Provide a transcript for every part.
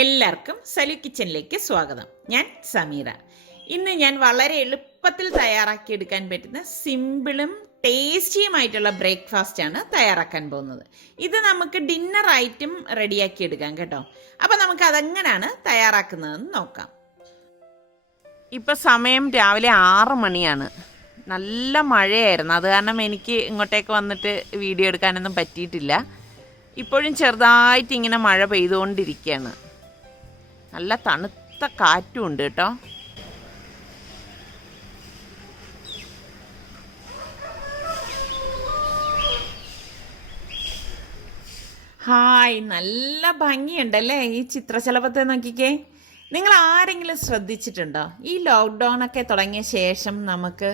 എല്ലാവർക്കും സലു കിച്ചനിലേക്ക് സ്വാഗതം. ഞാൻ സമീറ. ഇന്ന് ഞാൻ വളരെ എളുപ്പത്തിൽ തയ്യാറാക്കിയെടുക്കാൻ പറ്റുന്ന സിമ്പിളും ടേസ്റ്റിയുമായിട്ടുള്ള ബ്രേക്ക്ഫാസ്റ്റാണ് തയ്യാറാക്കാൻ പോകുന്നത്. ഇത് നമുക്ക് ഡിന്നർ ആയിട്ടും റെഡിയാക്കി എടുക്കാം കേട്ടോ. അപ്പോൾ നമുക്ക് അതെങ്ങനെയാണ് തയ്യാറാക്കുന്നതെന്ന് നോക്കാം. ഇപ്പോൾ സമയം രാവിലെ 6 മണിയാണ്. നല്ല മഴയായിരുന്നു. അത് കാരണം എനിക്ക് ഇങ്ങോട്ടേക്ക് വന്നിട്ട് വീഡിയോ എടുക്കാനൊന്നും പറ്റിയിട്ടില്ല. ഇപ്പോഴും ചെറുതായിട്ട് ഇങ്ങനെ മഴ പെയ്തുകൊണ്ടിരിക്കുകയാണ്. നല്ല തണുത്ത കാറ്റും ഉണ്ട് കേട്ടോ. ഹായ്, നല്ല ഭംഗിയുണ്ടല്ലേ ഈ ചിത്രശലഭത്തെ നോക്കിക്കേ. നിങ്ങൾ ആരെങ്കിലും ശ്രദ്ധിച്ചിട്ടുണ്ടോ? ഈ ലോക്ക്ഡൗണൊക്കെ തുടങ്ങിയ ശേഷം നമുക്ക്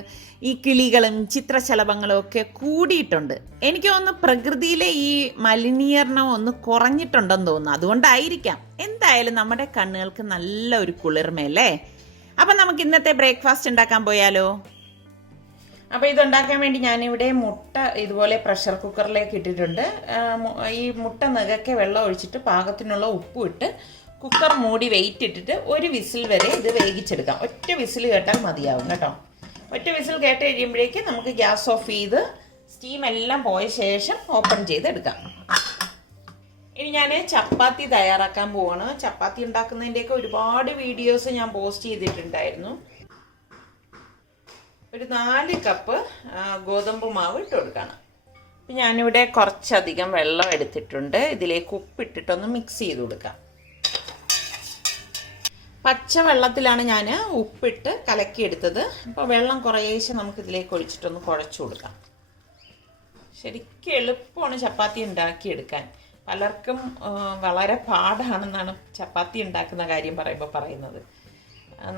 ഈ കിളികളും ചിത്രശലഭങ്ങളും ഒക്കെ കൂടിയിട്ടുണ്ട്. എനിക്ക് തോന്നുന്നു പ്രകൃതിയിലെ ഈ മലിനീകരണം ഒന്ന് കുറഞ്ഞിട്ടുണ്ടെന്ന് തോന്നുന്നു. അതുകൊണ്ടായിരിക്കാം. എന്തായാലും നമ്മുടെ കണ്ണുകൾക്ക് നല്ല ഒരു കുളിർമയല്ലേ. അപ്പം നമുക്ക് ഇന്നത്തെ ബ്രേക്ക്ഫാസ്റ്റ് ഉണ്ടാക്കാൻ പോയാലോ? അപ്പോൾ ഇതുണ്ടാക്കാൻ വേണ്ടി ഞാനിവിടെ മുട്ട ഇതുപോലെ പ്രഷർ കുക്കറിലേക്ക് ഇട്ടിട്ടുണ്ട്. ഈ മുട്ട നികക്കെ വെള്ളം ഒഴിച്ചിട്ട് പാകത്തിനുള്ള ഉപ്പും ഇട്ട് കുക്കർ മൂടി വെയിറ്റ് ഇട്ടിട്ട് ഒരു വിസിൽ വരെ ഇത് വേവിച്ചെടുക്കാം. ഒറ്റ വിസിൽ കേട്ടാൽ മതിയാവും കേട്ടോ. ഒറ്റ വിസിൽ കേട്ട് കഴിയുമ്പോഴേക്ക് നമുക്ക് ഗ്യാസ് ഓഫ് ചെയ്ത് സ്റ്റീം എല്ലാം പോയ ശേഷം ഓപ്പൺ ചെയ്തെടുക്കാം. ഇനി ഞാൻ ചപ്പാത്തി തയ്യാറാക്കാൻ പോവാണ്. ചപ്പാത്തി ഉണ്ടാക്കുന്നതിൻ്റെയൊക്കെ ഒരുപാട് വീഡിയോസ് ഞാൻ പോസ്റ്റ് ചെയ്തിട്ടുണ്ടായിരുന്നു. ഒരു 4 കപ്പ് ഗോതമ്പ് മാവ് ഇട്ട് കൊടുക്കണം. അപ്പം ഞാനിവിടെ കുറച്ചധികം വെള്ളം എടുത്തിട്ടുണ്ട്. ഇതിലേക്ക് ഉപ്പിട്ടിട്ടൊന്ന് മിക്സ് ചെയ്ത് കൊടുക്കാം. പച്ച വെള്ളത്തിലാണ് ഞാൻ ഉപ്പിട്ട് കലക്കിയെടുത്തത്. അപ്പോൾ വെള്ളം കുറേശ്ശെ നമുക്കിതിലേക്ക് ഒഴിച്ചിട്ടൊന്ന് കുഴച്ച് കൊടുക്കാം. ശരിക്കും എളുപ്പമാണ് ചപ്പാത്തി ഉണ്ടാക്കിയെടുക്കാൻ. പലർക്കും വളരെ പാടാണെന്നാണ് ചപ്പാത്തി ഉണ്ടാക്കുന്ന കാര്യം പറയുന്നത്.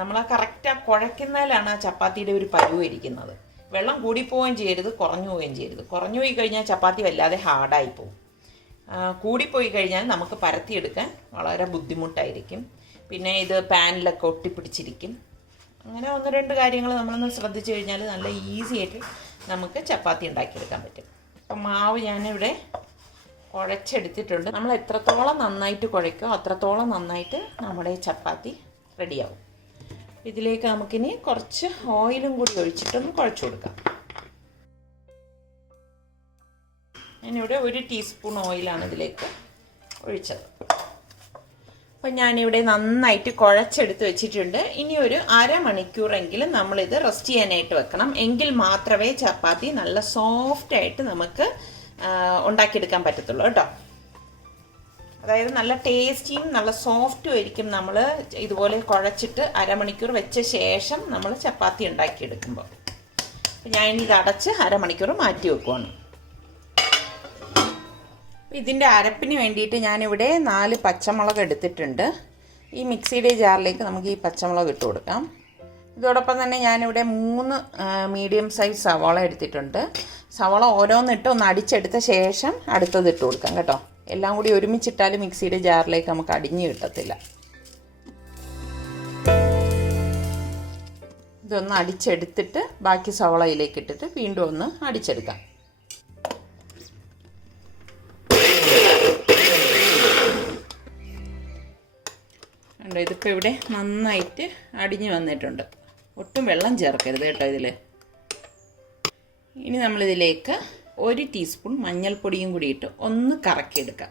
നമ്മൾ കറക്റ്റ് കുഴയ്ക്കുന്നതിലാണ് ആ ചപ്പാത്തിയുടെ ഒരു പരുവ് ഇരിക്കുന്നത്. വെള്ളം കൂടിപ്പോവുകയും ചെയ്യരുത്, കുറഞ്ഞു പോവുകയും ചെയ്യരുത്. കുറഞ്ഞു പോയി കഴിഞ്ഞാൽ ചപ്പാത്തി വല്ലാതെ ഹാർഡായി പോകും. കൂടിപ്പോയി കഴിഞ്ഞാൽ നമുക്ക് പരത്തിയെടുക്കാൻ വളരെ ബുദ്ധിമുട്ടായിരിക്കും. പിന്നെ ഇത് പാനിലൊക്കെ ഒട്ടിപ്പിടിച്ചിരിക്കും. അങ്ങനെ 1-2 കാര്യങ്ങൾ നമ്മളൊന്ന് ശ്രദ്ധിച്ചു കഴിഞ്ഞാൽ നല്ല ഈസി ആയിട്ട് നമുക്ക് ചപ്പാത്തി ഉണ്ടാക്കിയെടുക്കാൻ പറ്റും. അപ്പം മാവ് ഞാനിവിടെ കുഴച്ചെടുത്തിട്ടുണ്ട്. നമ്മൾ എത്രത്തോളം നന്നായിട്ട് കുഴയ്ക്കോ അത്രത്തോളം നന്നായിട്ട് നമ്മുടെ ചപ്പാത്തി റെഡിയാവും. ഇതിലേക്ക് നമുക്കിനി കുറച്ച് ഓയിലും കൂടി ഒഴിച്ചിട്ടൊന്ന് കുഴച്ച് കൊടുക്കാം. ഞാനിവിടെ 1 ടീസ്പൂൺ ഓയിലാണ് ഇതിലേക്ക് ഒഴിച്ചത്. അപ്പം ഞാനിവിടെ നന്നായിട്ട് കുഴച്ചെടുത്ത് വെച്ചിട്ടുണ്ട്. ഇനി ഒരു അരമണിക്കൂറെങ്കിലും നമ്മളിത് റെസ്റ്റ് ചെയ്യാനായിട്ട് വെക്കണം. എങ്കിൽ മാത്രമേ ചപ്പാത്തി നല്ല സോഫ്റ്റായിട്ട് നമുക്ക് ഉണ്ടാക്കിയെടുക്കാൻ പറ്റത്തുള്ളൂ കേട്ടോ. അതായത് നല്ല ടേസ്റ്റിയും നല്ല സോഫ്റ്റും ആയിരിക്കും നമ്മൾ ഇതുപോലെ കുഴച്ചിട്ട് അരമണിക്കൂർ വെച്ച ശേഷം നമ്മൾ ചപ്പാത്തി ഉണ്ടാക്കിയെടുക്കുമ്പോൾ. അപ്പം ഞാനിത് അടച്ച് അരമണിക്കൂർ മാറ്റി വെക്കുവാണ്. ഇതിൻ്റെ അരപ്പിന് വേണ്ടിയിട്ട് ഞാനിവിടെ 4 പച്ചമുളക് എടുത്തിട്ടുണ്ട്. ഈ മിക്സിയുടെ ജാറിലേക്ക് നമുക്ക് ഈ പച്ചമുളക് ഇട്ട് കൊടുക്കാം. ഇതോടൊപ്പം തന്നെ ഞാനിവിടെ 3 മീഡിയം സൈസ് സവാള എടുത്തിട്ടുണ്ട്. സവാള ഓരോന്നിട്ട് ഒന്ന് അടിച്ചെടുത്ത ശേഷം അടുത്തത് ഇട്ട് കൊടുക്കാം കേട്ടോ. എല്ലാം കൂടി ഒരുമിച്ചിട്ടാൽ മിക്സിയുടെ ജാറിലേക്ക് നമുക്ക് അടിഞ്ഞ് കിട്ടത്തില്ല. ഇതൊന്ന് അടിച്ചെടുത്തിട്ട് ബാക്കി സവാളയിലേക്ക് ഇട്ടിട്ട് വീണ്ടും ഒന്ന് അടിച്ചെടുക്കാം. ഇതിപ്പോൾ ഇവിടെ നന്നായിട്ട് അടിഞ്ഞ് വന്നിട്ടുണ്ട്. ഒട്ടും വെള്ളം ചേർക്കരുത് കേട്ടോ ഇതിൽ. ഇനി നമ്മളിതിലേക്ക് 1 ടീസ്പൂൺ മഞ്ഞൾപ്പൊടിയും കൂടി ഇട്ട് ഒന്ന് കറക്കിയെടുക്കാം.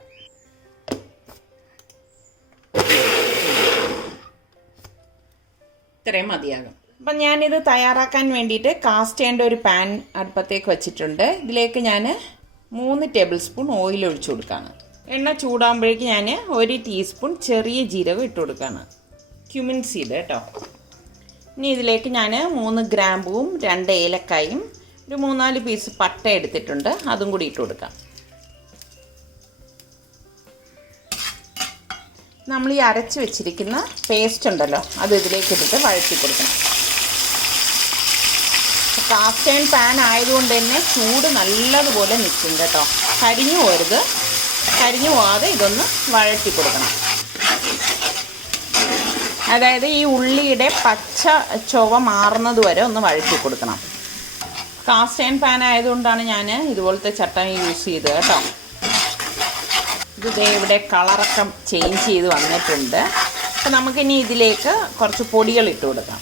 ഇത്രയും മതിയാകും. അപ്പം ഞാനിത് തയ്യാറാക്കാൻ വേണ്ടിയിട്ട് കാസ്റ്റ് ചെയ്യേണ്ട ഒരു പാൻ അടുപ്പത്തേക്ക് വെച്ചിട്ടുണ്ട്. ഇതിലേക്ക് ഞാൻ 3 ടേബിൾ സ്പൂൺ ഓയിൽ ഒഴിച്ചു കൊടുക്കുകയാണ്. എണ്ണ ചൂടാകുമ്പോഴേക്ക് ഞാൻ 1 ടീസ്പൂൺ ചെറിയ ജീരകം ഇട്ട് കൊടുക്കുകയാണ്. ക്യുമിൻ സീഡ് കേട്ടോ. ഇനി ഇതിലേക്ക് ഞാൻ 3 ഗ്രാമ്പുവും 2 ഏലക്കായും ഒരു 3-4 പീസ് പട്ട എടുത്തിട്ടുണ്ട്. അതും കൂടി ഇട്ട് കൊടുക്കാം. നമ്മൾ ഈ അരച്ച് വെച്ചിരിക്കുന്ന പേസ്റ്റ് ഉണ്ടല്ലോ അത് ഇതിലേക്ക് ഇട്ടിട്ട് വഴറ്റി കൊടുക്കണം. കാസ്റ്റ് അയൺ പാൻ ആയതുകൊണ്ട് തന്നെ ചൂട് നല്ലതുപോലെ നിൽക്കും കേട്ടോ. കരിഞ്ഞു പോരുത്. കരിഞ്ഞു പോകാതെ ഇതൊന്ന് വഴറ്റി കൊടുക്കണം. അതായത് ഈ ഉള്ളിയുടെ പച്ച ചുവ മാറുന്നത് വരെ ഒന്ന് വഴറ്റി കൊടുക്കണം. കാസ്റ്റ് അയൺ പാൻ ആയതുകൊണ്ടാണ് ഞാൻ ഇതുപോലത്തെ ചട്ടം യൂസ് ചെയ്തത് കേട്ടോ. ഇത് ഇവിടെ കളറൊക്കെ ചേഞ്ച് ചെയ്ത് വന്നിട്ടുണ്ട്. അപ്പോൾ നമുക്കിനി ഇതിലേക്ക് കുറച്ച് പൊടികൾ ഇട്ട് കൊടുക്കാം.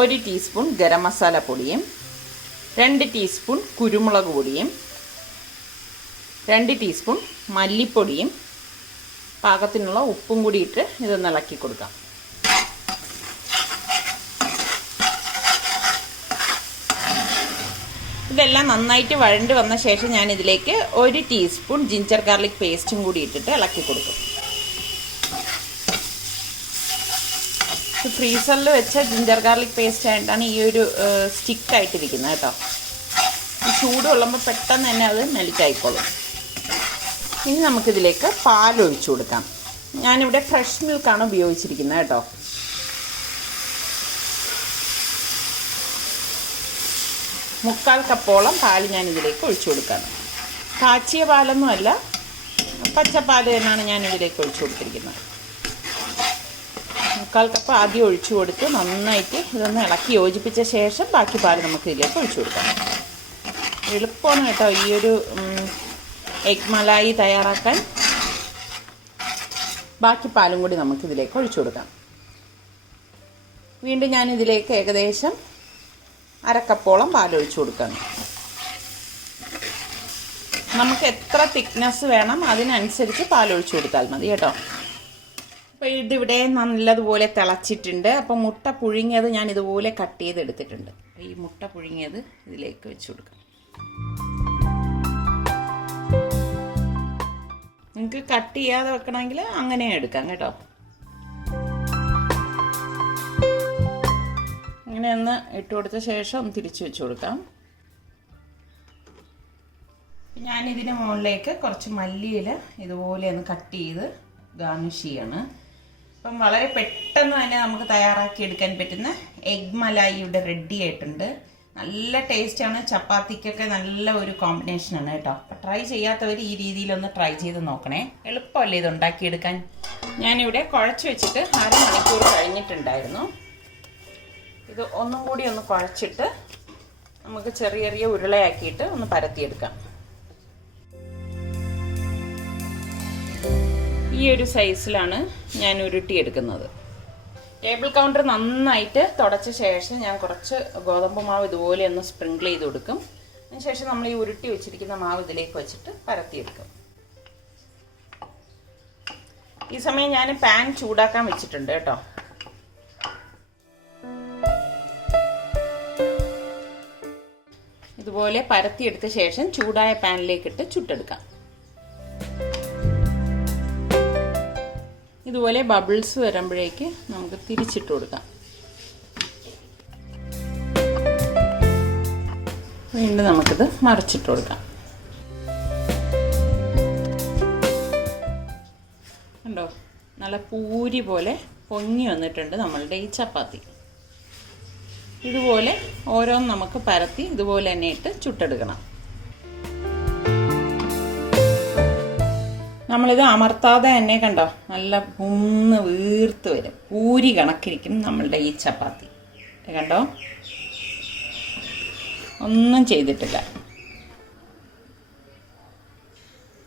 1 ടീസ്പൂൺ ഗരം മസാല പൊടിയും 2 ടീസ്പൂൺ കുരുമുളക് പൊടിയും 2 ടീസ്പൂൺ മല്ലിപ്പൊടിയും പാകത്തിനുള്ള ഉപ്പും കൂടി ഇട്ട് ഇതൊന്ന് ഇളക്കി കൊടുക്കാം. ഇതെല്ലാം നന്നായിട്ട് വഴണ്ട് വന്ന ശേഷം ഞാൻ ഇതിലേക്ക് 1 ടീസ്പൂൺ ജിഞ്ചർ ഗാർലിക് പേസ്റ്റും കൂടി ഇട്ടിട്ട് ഇളക്കി കൊടുക്കും. ഫ്രീസറിൽ വെച്ച ജിഞ്ചർ ഗാർലിക് പേസ്റ്റ് ആയിട്ടാണ് ഈ ഒരു സ്റ്റിക്കായിട്ടിരിക്കുന്നത് കേട്ടോ. ഈ ചൂട് കൊള്ളുമ്പോൾ പെട്ടെന്ന് തന്നെ അത് മെൽറ്റ് ആയിക്കോളും. ഇനി നമുക്കിതിലേക്ക് പാലൊഴിച്ചു കൊടുക്കാം. ഞാനിവിടെ ഫ്രഷ് മിൽക്കാണ് ഉപയോഗിച്ചിരിക്കുന്നത് കേട്ടോ. മുക്കാൽ കപ്പോളം പാൽ ഞാനിതിലേക്ക് ഒഴിച്ചു കൊടുക്കുകയാണ്. കാച്ചിയ പാലൊന്നുമല്ല, പച്ചപ്പാൽ തന്നെയാണ് ഞാനിതിലേക്ക് ഒഴിച്ചു കൊടുത്തിരിക്കുന്നത്. മുക്കാൽ കപ്പ് ആദ്യം ഒഴിച്ചു കൊടുത്ത് നന്നായിട്ട് ഇതൊന്ന് ഇളക്കി യോജിപ്പിച്ച ശേഷം ബാക്കി പാൽ നമുക്ക് ഇതിലേക്ക് ഒഴിച്ചു കൊടുക്കാം. എളുപ്പമാണ് കേട്ടോ ഈ ഒരു എഗ് മലായി തയ്യാറാക്കാൻ. ബാക്കി പാലും കൂടി നമുക്കിതിലേക്ക് ഒഴിച്ചു കൊടുക്കാം. വീണ്ടും ഞാനിതിലേക്ക് ഏകദേശം 1/2 കപ്പോളം പാലൊഴിച്ചു കൊടുക്കുകയാണ്. നമുക്ക് എത്ര തിക്നെസ് വേണം അതിനനുസരിച്ച് പാലൊഴിച്ചു കൊടുത്താൽ മതി കേട്ടോ. അപ്പോൾ ഇതിവിടെ നല്ലതുപോലെ തിളച്ചിട്ടുണ്ട്. അപ്പോൾ മുട്ട പുഴുങ്ങിയത് ഞാൻ ഇതുപോലെ കട്ട് ചെയ്തെടുത്തിട്ടുണ്ട്. ഈ മുട്ട പുഴുങ്ങിയത് ഇതിലേക്ക് വെച്ച് കൊടുക്കാം. നിങ്ങൾക്ക് കട്ട് ചെയ്യാതെ വെക്കണമെങ്കിൽ അങ്ങനെ എടുക്കാം കേട്ടോ. അങ്ങനെ ഒന്ന് ഇട്ട് കൊടുത്ത ശേഷം ഒന്ന് തിരിച്ചു വെച്ച് കൊടുക്കാം. ഞാനിതിന് മുകളിലേക്ക് കുറച്ച് മല്ലിയില ഇതുപോലെ ഒന്ന് കട്ട് ചെയ്ത് ഗാർണിഷ് ചെയ്യാണ്. അപ്പം വളരെ പെട്ടെന്ന് തന്നെ നമുക്ക് തയ്യാറാക്കി എടുക്കാൻ പറ്റുന്ന എഗ് മലായി ഇവിടെ റെഡി ആയിട്ടുണ്ട്. നല്ല ടേസ്റ്റാണ്. ചപ്പാത്തിക്കൊക്കെ നല്ല ഒരു കോമ്പിനേഷനാണ് കേട്ടോ. അപ്പം ട്രൈ ചെയ്യാത്തവർ ഈ രീതിയിലൊന്ന് ട്രൈ ചെയ്ത് നോക്കണേ. എളുപ്പമല്ലേ ഇത് ഉണ്ടാക്കിയെടുക്കാൻ. ഞാനിവിടെ കുഴച്ച് വെച്ചിട്ട് 1/2 മണിക്കൂർ കഴിഞ്ഞിട്ടുണ്ടായിരുന്നു. ഇത് ഒന്നും കൂടി ഒന്ന് കുഴച്ചിട്ട് നമുക്ക് ചെറിയ ചെറിയ ഉരുളയാക്കിയിട്ട് ഒന്ന് പരത്തിയെടുക്കാം. ഈ ഒരു സൈസിലാണ് ഞാൻ ഉരുട്ടിയെടുക്കുന്നത്. ടേബിൾ കൗണ്ടർ നന്നായിട്ട് തുടച്ച ശേഷം ഞാൻ കുറച്ച് ഗോതമ്പ് മാവ് ഇതുപോലെ ഒന്ന് സ്പ്രിങ്കിൾ ചെയ്ത് കൊടുക്കും. അതിനുശേഷം നമ്മൾ ഈ ഉരുട്ടി വെച്ചിരിക്കുന്ന മാവ് ഇതിലേക്ക് വെച്ചിട്ട് പരത്തിയെടുക്കും. ഈ സമയം ഞാൻ പാൻ ചൂടാക്കാൻ വെച്ചിട്ടുണ്ട് കേട്ടോ. ഇതുപോലെ പരത്തിയെടുത്ത ശേഷം ചൂടായ പാനിലേക്കിട്ട് ചുട്ടെടുക്കാം. ഇതുപോലെ ബബിൾസ് വരുമ്പോഴേക്ക് നമുക്ക് തിരിച്ചിട്ട് കൊടുക്കാം. വീണ്ടും നമുക്കിത് മറിച്ചിട്ട് കൊടുക്കാം. കണ്ടോ, നല്ല പൂരി പോലെ പൊങ്ങി വന്നിട്ടുണ്ട് നമ്മളുടെ ഈ ചപ്പാത്തി. ഇതുപോലെ ഓരോന്ന് നമുക്ക് പരത്തി ഇതുപോലെ തന്നെ ഇട്ട് ചുട്ടെടുക്കണം. നമ്മളിത് അമർത്താതെ തന്നെ കണ്ടോ നല്ല ഒന്ന് വീർത്ത് വരും. പൂരി കണക്കിരിക്കും നമ്മളുടെ ഈ ചപ്പാത്തി. കണ്ടോ, ഒന്നും ചെയ്തിട്ടില്ല.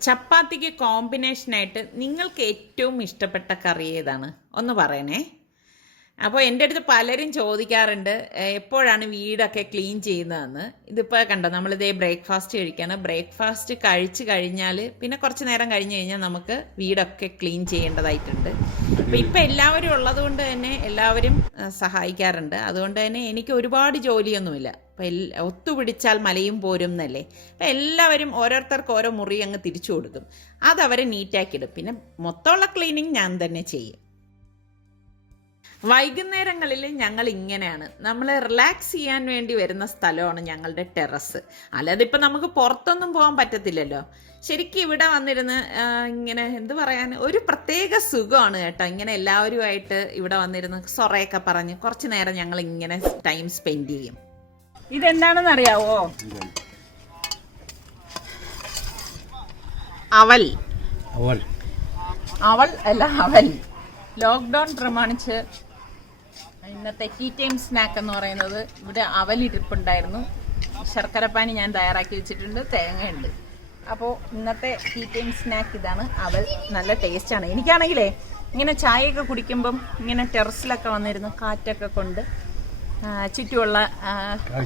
ചപ്പാത്തിക്ക് കോമ്പിനേഷനായിട്ട് നിങ്ങൾക്ക് ഏറ്റവും ഇഷ്ടപ്പെട്ട കറി ഏതാണ് ഒന്ന് പറയണേ. അപ്പോൾ എൻ്റെ അടുത്ത് പലരും ചോദിക്കാറുണ്ട് എപ്പോഴാണ് വീടൊക്കെ ക്ലീൻ ചെയ്യുന്നതെന്ന്. ഇതിപ്പോൾ കണ്ടോ, നമ്മളിതേ ബ്രേക്ക്ഫാസ്റ്റ് കഴിക്കുകയാണ്. ബ്രേക്ക്ഫാസ്റ്റ് കഴിച്ച് കഴിഞ്ഞാൽ പിന്നെ കുറച്ച് നേരം കഴിഞ്ഞ് കഴിഞ്ഞാൽ നമുക്ക് വീടൊക്കെ ക്ലീൻ ചെയ്യേണ്ടതായിട്ടുണ്ട്. അപ്പോൾ ഇപ്പം എല്ലാവരും ഉള്ളതുകൊണ്ട് തന്നെ എല്ലാവരും സഹായിക്കാറുണ്ട്. അതുകൊണ്ട് തന്നെ എനിക്ക് ഒരുപാട് ജോലിയൊന്നുമില്ല. അപ്പോൾ ഒത്തുപിടിച്ചാൽ മലയും പോരും എന്നല്ലേ. അപ്പം എല്ലാവരും ഓരോരുത്തർക്ക് ഓരോ മുറി അങ്ങ് തിരിച്ചു കൊടുക്കും. അതവരെ നീറ്റാക്കിയിടും. പിന്നെ മൊത്തമുള്ള ക്ലീനിങ് ഞാൻ തന്നെ ചെയ്യും. വൈകുന്നേരങ്ങളിൽ ഞങ്ങൾ ഇങ്ങനെയാണ്, നമ്മൾ റിലാക്സ് ചെയ്യാൻ വേണ്ടി വരുന്ന സ്ഥലമാണ് ഞങ്ങളുടെ ടെറസ്. അല്ലാതെ ഇപ്പം നമുക്ക് പുറത്തൊന്നും പോകാൻ പറ്റത്തില്ലല്ലോ. ശരിക്കും ഇവിടെ വന്നിരുന്ന് ഇങ്ങനെ എന്ത് പറയാൻ ഒരു പ്രത്യേക സുഖമാണ് കേട്ടോ. ഇങ്ങനെ എല്ലാവരുമായിട്ട് ഇവിടെ വന്നിരുന്ന് സൊറയൊക്കെ പറഞ്ഞ് കുറച്ച് നേരം ഞങ്ങൾ ഇങ്ങനെ ടൈം സ്പെൻഡ് ചെയ്യും. ഇതെന്താണെന്ന് അറിയാവോ? അവൽ അല്ല അവൽ. ലോക്ക്ഡൗൺ പ്രമാണിച്ച് ഇന്നത്തെ ടീ ടൈം സ്നാക്ക് എന്ന് പറയുന്നത് ഇവിടെ അവലിരിപ്പുണ്ടായിരുന്നു. ശർക്കരപ്പാനി ഞാൻ തയ്യാറാക്കി വെച്ചിട്ടുണ്ട്, തേങ്ങയുണ്ട്. അപ്പോൾ ഇന്നത്തെ ടീ ടൈം സ്നാക്ക് ഇതാണ്. അവൽ നല്ല ടേസ്റ്റാണ്. എനിക്കാണെങ്കിലേ ഇങ്ങനെ ചായയൊക്കെ കുടിക്കുമ്പം ഇങ്ങനെ ടെറസിലൊക്കെ വന്നിരുന്ന് കാറ്റൊക്കെ കൊണ്ട് ചുറ്റുമുള്ള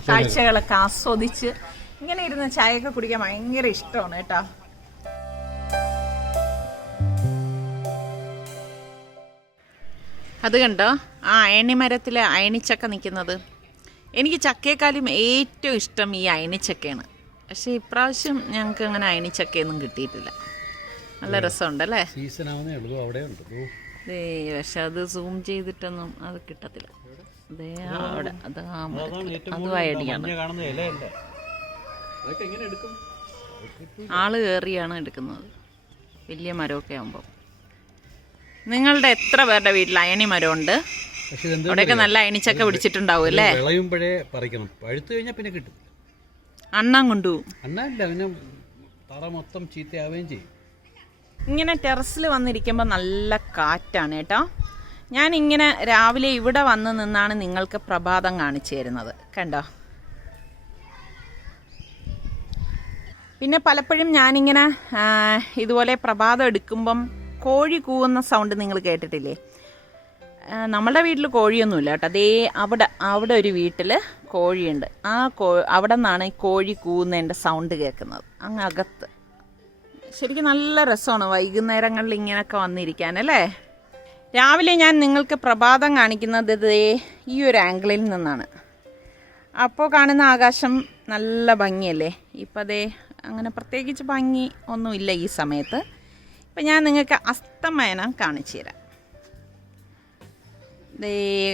കാഴ്ചകളൊക്കെ ആസ്വദിച്ച് ഇങ്ങനെ ഇരുന്ന് ചായയൊക്കെ കുടിക്കാൻ ഭയങ്കര ഇഷ്ടമാണ് കേട്ടോ. അത് കണ്ടോ, ആ അയണിമരത്തിൽ അയണിച്ചക്ക നിൽക്കുന്നത്. എനിക്ക് ചക്കയെക്കാളും ഏറ്റവും ഇഷ്ടം ഈ അയണിച്ചക്കയാണ്. പക്ഷേ ഇപ്രാവശ്യം ഞങ്ങൾക്ക് അങ്ങനെ അയണിച്ചക്കയൊന്നും കിട്ടിയിട്ടില്ല. നല്ല രസമുണ്ടല്ലേ. പക്ഷെ അത് സൂം ചെയ്തിട്ടൊന്നും അത് കിട്ടത്തില്ല. അതേ അവിടെ അത് അതും ഐഡിയാണ്. ആള് കയറിയാണ് എടുക്കുന്നത് വലിയ മരമൊക്കെ ആകുമ്പോൾ. നിങ്ങളുടെ എത്ര പേരുടെ വീട്ടിൽ അയണി മരമുണ്ട്? അവിടെയൊക്കെ നല്ല അയണിച്ചക്ക പിടിച്ചിട്ടുണ്ടാവും അല്ലേ? വിളയുമ്പോഴേ പറിക്കണം, പഴുത്തു കഴിഞ്ഞാൽ പിന്നെ കിട്ടും. അണ്ണാൻ കൊണ്ടുപോകും. അണ്ണാനില്ല, പിന്നെ തറ മൊത്തം ചീത്തയാവുകയും ചെയ്യും. ഇങ്ങനെ ടെറസിൽ വന്നിരിക്കുമ്പോൾ നല്ല കാറ്റാണ് കേട്ടോ. ഞാനിങ്ങനെ രാവിലെ ഇവിടെ വന്ന് നിന്നാണ് നിങ്ങൾക്ക് പ്രഭാതം കാണിച്ചു തരുന്നത്. കണ്ടോ? പിന്നെ പലപ്പോഴും ഞാനിങ്ങനെ ഇതുപോലെ പ്രഭാതം എടുക്കുമ്പം കോഴി കൂവുന്ന സൗണ്ട് നിങ്ങൾ കേട്ടിട്ടില്ലേ? നമ്മളുടെ വീട്ടിൽ കോഴിയൊന്നുമില്ല കേട്ടോ. അതേ അവിടെ ഒരു വീട്ടിൽ കോഴിയുണ്ട്. അവിടെ നിന്നാണ് ഈ കോഴി കൂവുന്നതിൻ്റെ സൗണ്ട് കേൾക്കുന്നത്, അങ്ങ് അകത്ത്. ശരിക്കും നല്ല രസമാണ് വൈകുന്നേരങ്ങളിൽ ഇങ്ങനെയൊക്കെ വന്നിരിക്കാനല്ലേ. രാവിലെ ഞാൻ നിങ്ങൾക്ക് പ്രഭാതം കാണിക്കുന്നത് ഈ ഒരു ആംഗിളിൽ നിന്നാണ്. അപ്പോൾ കാണുന്ന ആകാശം നല്ല ഭംഗിയല്ലേ. ഇപ്പം അങ്ങനെ പ്രത്യേകിച്ച് ഭംഗി ഒന്നുമില്ല ഈ സമയത്ത്. ഇപ്പം ഞാൻ നിങ്ങൾക്ക് അസ്തമയനം കാണിച്ചു തരാം.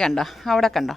കണ്ടോ, അവിടെ കണ്ടോ,